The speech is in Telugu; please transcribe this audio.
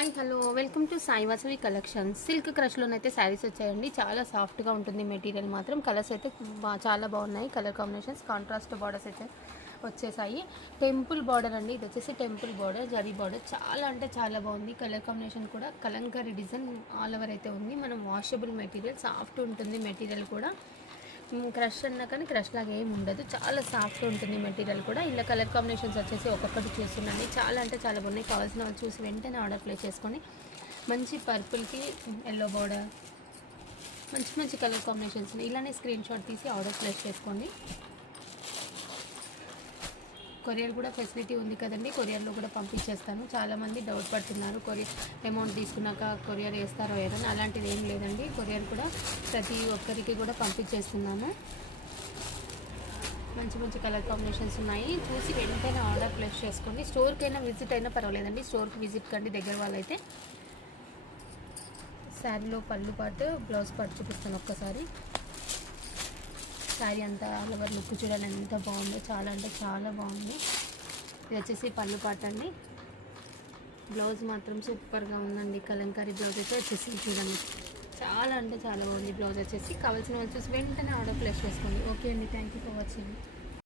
Hi hello welcome to Sai Vasavi collections. Silk క్రష్లోనైతే శారీస్ వచ్చాయండి. చాలా సాఫ్ట్గా ఉంటుంది మెటీరియల్ మాత్రం. కలర్స్ అయితే చాలా బాగున్నాయి. కలర్ కాంబినేషన్స్ కాంట్రాస్ట్ బార్డర్స్ అయితే వచ్చేసాయి. టెంపుల్ బార్డర్ అండి, ఇది వచ్చేసి టెంపుల్ బార్డర్, జరీ బార్డర్. చాలా అంటే చాలా బాగుంది. కలర్ కాంబినేషన్ కూడా కలంకారీ డిజైన్ ఆల్ ఓవర్ అయితే ఉంది. మనం వాషబుల్ మెటీరియల్, సాఫ్ట్ ఉంటుంది మెటీరియల్ కూడా. క్రష్ అన్నా కానీ క్రష్ లాగా ఏమి ఉండదు, చాలా సాఫ్ట్ ఉంటుంది మెటీరియల్ కూడా. ఇలా కలర్ కాంబినేషన్స్ వచ్చేసి ఒక్కొక్కటి చూస్తున్నాండి. చాలా అంటే చాలా బాగున్నాయి. కావాల్సిన వాళ్ళు చూసి వెంటనే ఆర్డర్ ప్లేస్ చేసుకొని మంచి పర్పుల్కి ఎల్లో బార్డర్, మంచి మంచి కలర్ కాంబినేషన్స్ ఇలానే స్క్రీన్ షాట్ తీసి ఆర్డర్ ప్లేస్ చేసుకోండి. కొరియర్ కూడా ఫెసిలిటీ ఉంది కదండి, కొరియర్లో కూడా పంపించేస్తాను. చాలామంది డౌట్ పడుతున్నారు కొరియర్ అమౌంట్ తీసుకున్నాక కొరియర్ వేస్తారో ఏదైనా. అలాంటిది ఏం లేదండి, కొరియర్ కూడా ప్రతి ఒక్కరికి కూడా పంపించేస్తున్నాము. మంచి మంచి కలర్ కాంబినేషన్స్ ఉన్నాయి, చూసి వెంటనే ఆర్డర్ ప్లేస్ చేసుకోండి. స్టోర్కైనా విజిట్ అయినా పర్వాలేదండి, స్టోర్కి విజిట్ కండి దగ్గర వాళ్ళైతే. శారీలో పళ్ళు పాటు బ్లౌజ్ పాటు చూపిస్తాను ఒక్కసారి. శారీ అంతా ఆల్ ఓవర్ లుక్ చూడాలి ఎంత బాగుందో, చాలా అంటే చాలా బాగుంది. ఇది వచ్చేసి పళ్ళు పాట అండి. బ్లౌజ్ మాత్రం సూపర్గా ఉందండి. కలంకారీ బ్లౌజ్ అయితే వచ్చేసి చూడండి, చాలా అంటే చాలా బాగుంది బ్లౌజ్ వచ్చేసి. కావాల్సిన వాళ్ళు చూసి వెంటనే ఆర్డర్ ప్లేస్ చేసుకోండి. ఓకే అండి, థ్యాంక్ యూ ఫర్ వాచింగ్.